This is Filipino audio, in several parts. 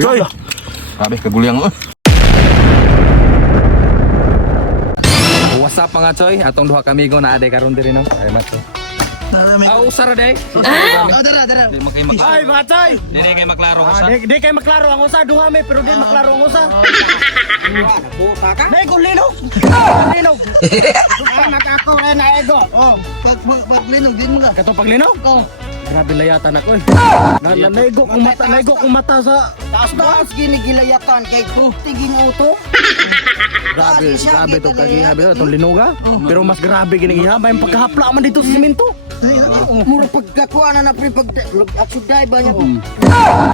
Coy. Grabe kagulyang oh. What's up mga Choy? Atong duha kamigo na aday karon diri no. Ay mato. Usara day. Dara. Ay, mga Choy! Dili kay maklaro ko sa. Di kayo maklaro ang usa, duha may pero di maklaro ang usa. Nay, kung linog! Linog! Anak ako, na ego. Oh, Pag linog din mo nga. katong paglinog? Oh. Grabe layatan ako eh. Naigo kong mata sa Taas ginigilayatan kay tiging auto. grabe to kagihabi to itong linuga. Pero mas grabe ginigihabay yung pagkahapla man dito sa simento. Mura pagkakuha na pre pag atsuday ba niya.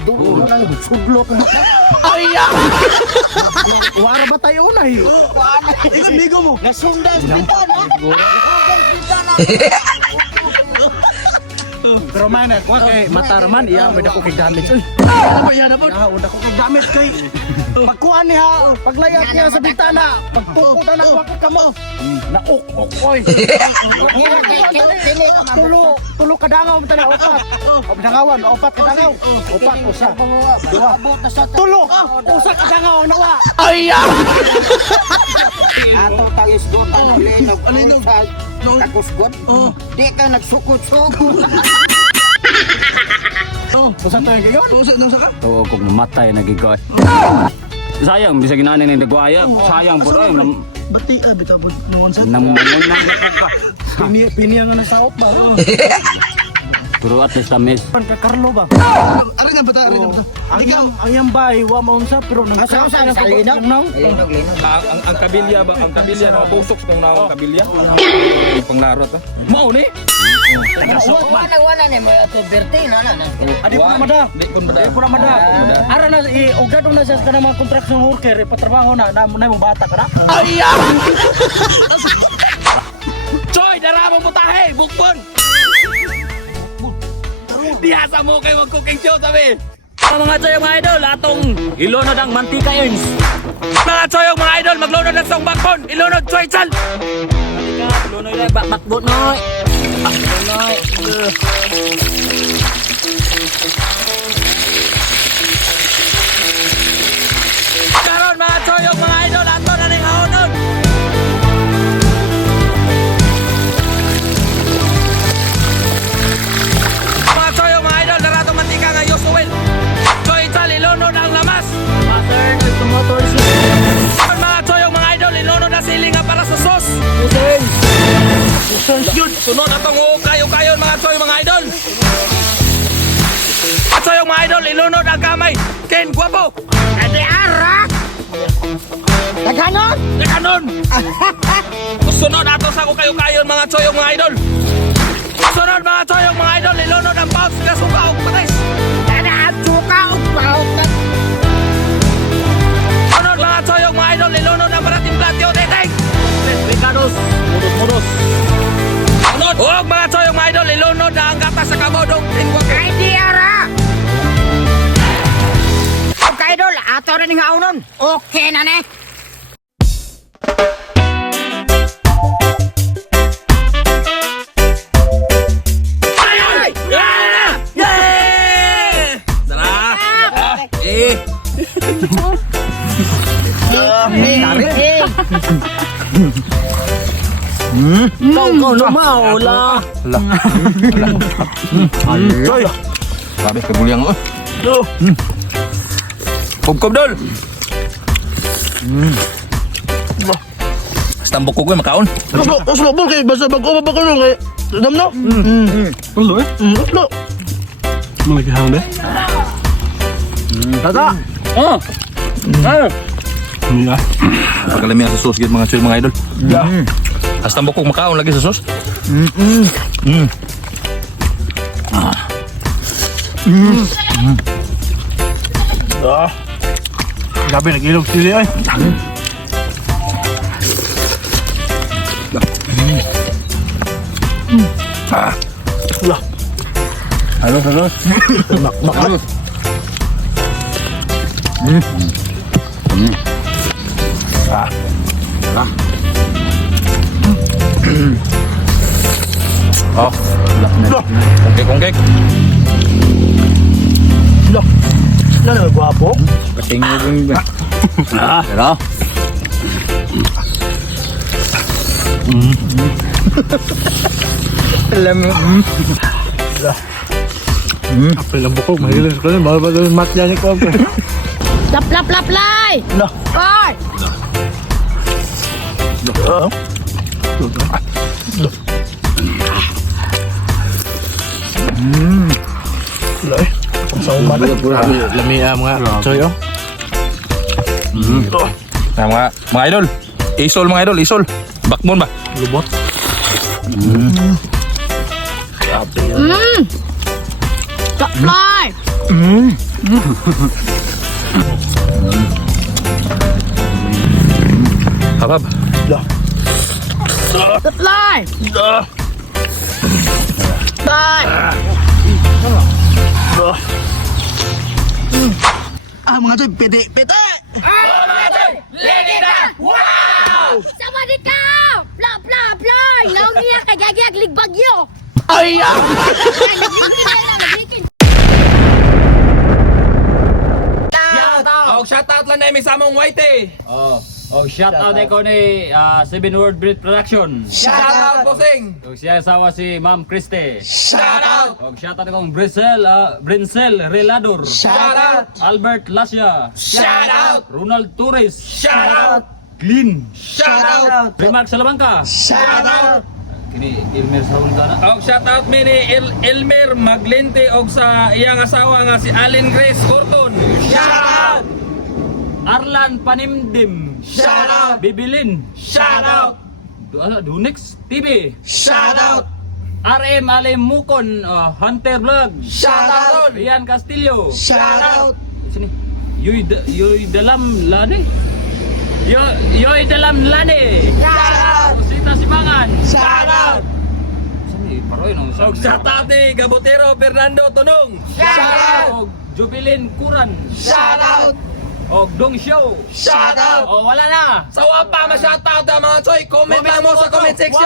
Dulo na sudlo ka. Wara ba tayo na eh? Ikaw bigo mo. Nasundan sa bintana. Pero man, kuha kay mataraman, iya may dako kay damage. Uy, Ano ba yan? ya, una ko kay damage kay pagkuhan niya, paglayat niya sa bintana, pagpukutan ako kamo. Nauk, oy. Tulo kadangaw mo tala opat. Dangawan, opat kadangaw. Opat usa. Tulo, usa kadangaw nawa. Ato tangis gotan ng linog. Linog. Kakusgot. Di ka nagsukot-sukot. Usa tayo gayon. Oo, kung namatay nagigoy. Sayang, bisa ginanin ng dagwaya. Sayang po rin. Bati bitaw po nuwan sa. Piniya nga na saot ba? Pero at least tamis. Ka Carlo ba? Ari nga bata, ari nga bata. Ang yang bahay wa maunsa pero nang sa linog. Ang kabilya ba? Ang kabilya na pusok sa nang kabilya. Ang panglaro to. Mao ni. Wala ni mo ato Bertin ana na. Adi ko na mada. Di kun bada. Di ko na mada. Ara na ogado na sa kanang mga construction worker ipatrabaho na mo bata ka na. Choy, dara mo putahe, bukbon. Diasa mo kay mag cooking show sabi. Mga Choy, mga idol, atong ilunod ang mantika ins. Mga Choy, mga idol, maglunod ng song bakbon. Ilunod Choy Chal. Mantika, ilunod na bakbot noy. Bakbot noy. Karon mga Choy, mga idol, ato na ning haonon. Mga Choy, mga idol, darato mantika nga Yosuel. Choy Chal, ilunod ang lamas. Master, nagtumotor siya. Mga Choy, mga idol, ilunod na siling nga para sa sos. Yun, sunod atong kayo-kayon mga Choy, mga idol. At Choy, mga idol, ilunod ang kamay. Ken, guwapo. Adi ara. Daghanon. Kanon! Sunod ato sa kayo-kayon mga Choy, mga idol. Sunod mga Choy, mga idol, ilunod ang pouch nga suka o patis. Ana atuka og paot na. Sunod mga Choy, mga idol, ilunod ang parating platyo, teteng. Ricardos, mudos. Sunod! Huwag mga Choy, mga idol, ilunod na ang gatas sa kamodong tingwag. Ay di ara. Okay idol, ato rin nga unon. Okay na ne. Kau na maula. Choy! Grabe kagulyang oh. Kob dol. Stambok ko makaon. Uslo bol kay basta bag-o ba ko kay damno. Ulo eh. Uslo. Malaki hang deh. Tata. Oh. Iya. Pagkalamihan sa sauce gid mga Choy, mga idol. Hasta mo kong makaon lagi sa sauce. Grabe nag-ilog sili ay. Halos. Halos. Oh. Kungkik. Ano na gwapo? Patingin ba? Pero? Alam mo. Apel ang bukog, mahilis ko rin. Baka ba doon mat yan ko? Lap, lap, lap, lay! No. Koy! Wala eh. Ang sa umat. Lami mga choy oh. Mga idol. Isol mga idol, isol. Backbone ba? Lubot. Lay! Habab. Lay! Lay! Ah, mga choy, pete! Sama di ka! Bla, bla, bla! Ilaw niya kay gagiyag ligbagyo! Ay! Shoutout lang na may samong white eh. Shout out ko ni Seven World Breed Production. Shoutout bossing. Siya asawa si Ma'am Christy. Shoutout. Shout out kong Brincel Relador. Shoutout. Albert Lasya. Shoutout. Ronald Torres. Shoutout. Glenn. Shoutout. Remark Salabangka. Shoutout. Kini Ilmer Salabangka na. Shoutout mi ni Elmer Maglente og sa iyang asawa nga si Allen Grace Corton. Shoutout. Arlan Panimdim. Shoutout. Bibilin. Shoutout. Dunix TV. Shoutout. RM Alim Mukon. Hunter Vlog. Shoutout. Ian Castillo. Shoutout. Sini. Yoy dalam lani. Yoy dalam lani. Shoutout. Sita Simangan. Shoutout. Sini paroy no. Og shoutout ni Gabotero Fernando Tonong. Og Jubilin Kuran. Shoutout. Og Dong Show. Shoutout. Oh, wala na. Sa wapa ma-shoutout mga choy. Comment lang mo sa comment section.